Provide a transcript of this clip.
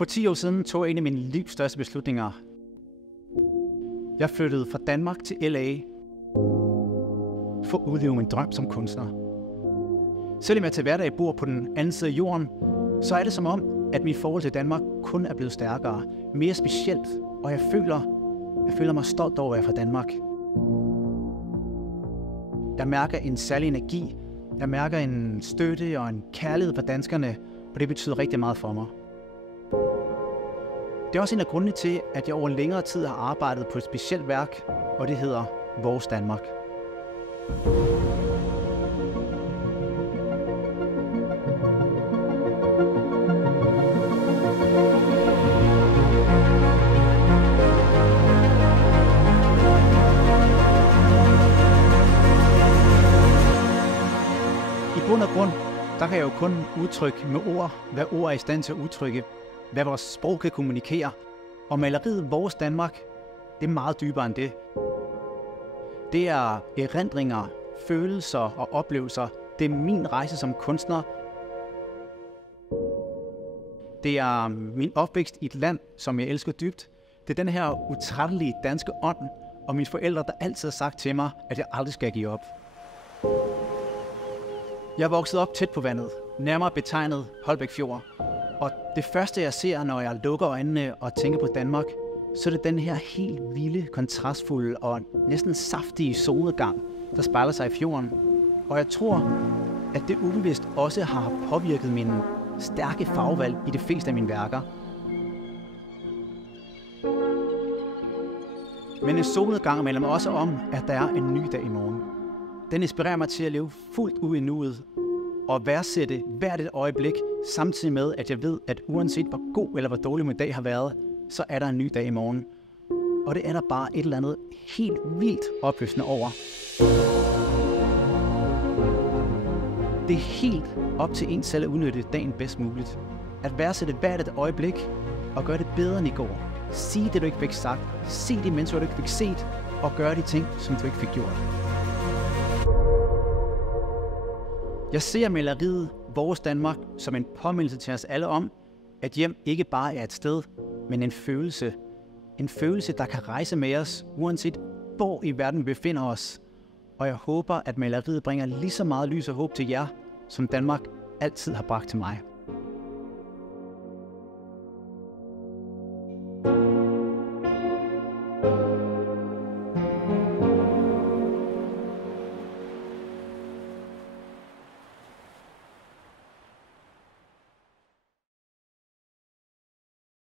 For 10 år siden tog jeg en af mine livs største beslutninger. Jeg flyttede fra Danmark til LA for at udleve min drøm som kunstner. Selvom jeg til hverdag bor på den anden side af jorden, så er det som om, at mit forhold til Danmark kun er blevet stærkere, mere specielt, og jeg føler mig stolt over at være fra Danmark. Jeg mærker en særlig energi, jeg mærker en støtte og en kærlighed for danskerne, og det betyder rigtig meget for mig. Det er også en af grundene til, at jeg over længere tid har arbejdet på et specielt værk, og det hedder Vores Danmark. I bund og grund, der kan jeg jo kun udtrykke med ord, hvad ord er i stand til at udtrykke, hvad vores sprog kan kommunikere. Og maleriet Vores Danmark, det er meget dybere end det. Det er erindringer, følelser og oplevelser. Det er min rejse som kunstner. Det er min opvækst i et land, som jeg elsker dybt. Det er den her utrættelige danske ånd, og mine forældre, der altid har sagt til mig, at jeg aldrig skal give op. Jeg er vokset op tæt på vandet, nærmere betegnet Holbæk Fjord. Og det første, jeg ser, når jeg lukker øjnene og tænker på Danmark, så er det den her helt vilde, kontrastfulde og næsten saftige solnedgang, der spejler sig i fjorden. Og jeg tror, at det ubevidst også har påvirket mine stærke farvevalg i det fleste af mine værker. Men en solnedgang melder mig også om, at der er en ny dag i morgen. Den inspirerer mig til at leve fuldt ud i nuet og værdsætte hvert et øjeblik, samtidig med, at jeg ved, at uanset hvor god eller hvor dårlig min dag har været, så er der en ny dag i morgen. Og det er der bare et eller andet helt vildt opløftende over. Det er helt op til en selv at udnytte dagen bedst muligt. At værdsætte hvert et øjeblik og gøre det bedre end i går. Sige det, du ikke fik sagt. Se de mennesker, du ikke fik set. Og gøre de ting, som du ikke fik gjort. Jeg ser maleriet Vores Danmark som en påmindelse til os alle om, at hjem ikke bare er et sted, men en følelse. En følelse, der kan rejse med os, uanset hvor i verden vi befinder os. Og jeg håber, at maleriet bringer lige så meget lys og håb til jer, som Danmark altid har bragt til mig.